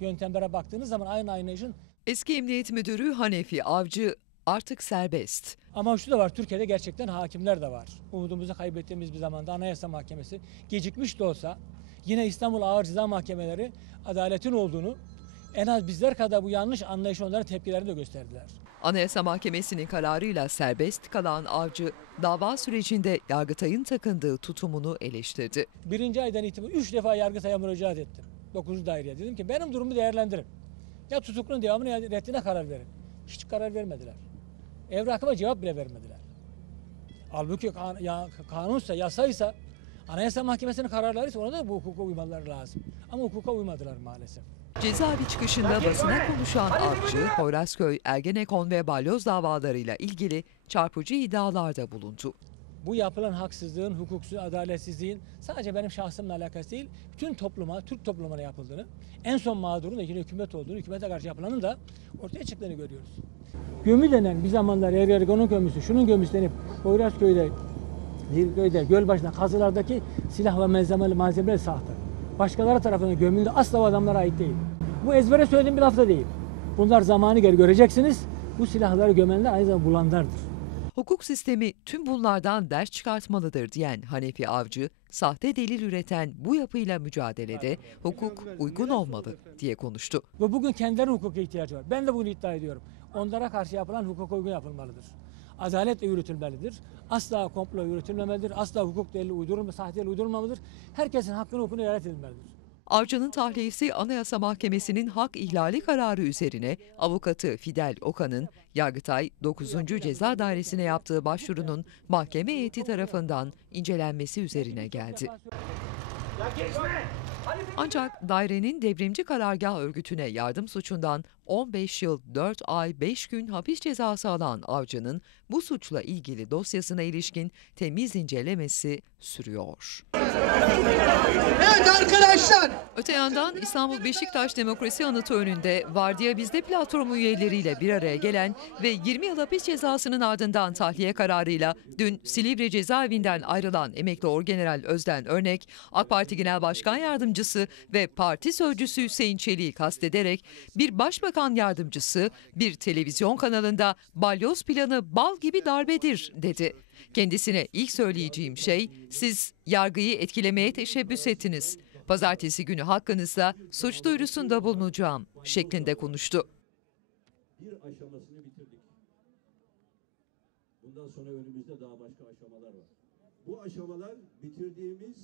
yöntemlere baktığınız zaman aynı anlayışın Eski Emniyet Müdürü Hanefi Avcı artık serbest. ama şu da var Türkiye'de gerçekten hakimler de var. Umudumuzu kaybettiğimiz bir zamanda Anayasa Mahkemesi gecikmiş de olsa yine İstanbul Ağır Ceza Mahkemeleri adaletin olduğunu en az bizler kadar bu yanlış anlayış onların tepkilerini de gösterdiler. Anayasa Mahkemesi'nin kararıyla serbest kalan Avcı dava sürecinde Yargıtay'ın takındığı tutumunu eleştirdi. Birinci aydan itibaren üç defa Yargıtay'a müracaat ettim. 9. daireye. Dedim ki benim durumumu değerlendirin. Ya tutuklunun devamını ya reddine karar verin. Hiç karar vermediler. Evrakıma cevap bile vermediler. Halbuki kan, ya, kanunsa, yasaysa, Anayasa Mahkemesi'nin kararlarıysa ona da bu hukuka uymaları lazım. Ama hukuka uymadılar maalesef. Cezaevi çıkışında basına konuşan Avcı, Poyrazköy, Ergenekon ve Balyoz davalarıyla ilgili çarpıcı iddialarda bulundu. Bu yapılan haksızlığın, hukuksuz, adaletsizliğin sadece benim şahsımla alakası değil, bütün topluma, Türk toplumuna yapıldığını, en son mağdurun da yine hükümet olduğunu, hükümete karşı yapılanın da ortaya çıktığını görüyoruz. Gömü denen bir zamanlar yer yer onun gömüsü, şunun gömüsü denip Poyrazköy'de, Zirköy'de, Gölbaşı'nda kazılardaki silah ve malzemeli malzemeler sahte. Başkaları tarafından gömüldü asla o adamlara ait değil. Bu ezbere söylediğim bir laf da değil. Bunlar zamanı geri göreceksiniz. Bu silahları gömenler aynı zamanda bulanlardır. Hukuk sistemi tüm bunlardan ders çıkartmalıdır diyen Hanefi Avcı, sahte delil üreten bu yapıyla mücadelede hukuk uygun olmalı diye konuştu. Ve bugün kendilerinin hukuka ihtiyacı var. Ben de bunu iddia ediyorum. Onlara karşı yapılan hukuka uygun yapılmalıdır. Adaletle yürütülmelidir. Asla komplo yürütülmemelidir. Asla hukuk delili uydurulma, sahte delil uydurulmamalıdır. Herkesin hakkını hukukunu iade edilmelidir. Avcı'nın tahliyesi Anayasa Mahkemesi'nin hak ihlali kararı üzerine avukatı Fidel Okan'ın Yargıtay 9. Ceza Dairesi'ne yaptığı başvurunun mahkeme heyeti tarafından incelenmesi üzerine geldi. Ancak dairenin devrimci karargah örgütüne yardım suçundan 15 yıl 4 ay 5 gün hapis cezası alan avcının bu suçla ilgili dosyasına ilişkin temiz incelemesi sürüyor. Evet arkadaşlar. Öte yandan İstanbul Beşiktaş Demokrasi Anıtı önünde Vardiya Bizde platformu üyeleriyle bir araya gelen ve 20 yıl hapis cezasının ardından tahliye kararıyla dün Silivri cezaevinden ayrılan emekli Orgeneral Özden Örnek, AK Parti Genel Başkan Yardımcısı ve parti sözcüsü Hüseyin Çelik'i kastederek bir başbakan yardımcısı bir televizyon kanalında balyoz planı bal gibi darbedir dedi. Kendisine ilk söyleyeceğim şey siz yargıyı etkilemeye teşebbüs ettiniz. Pazartesi günü hakkınızda suç duyurusunda bulunacağım şeklinde konuştu. bir aşamasını bitirdik. Bundan sonra önümüzde daha başka aşamalar var. Bu aşamalar bitirdiğimiz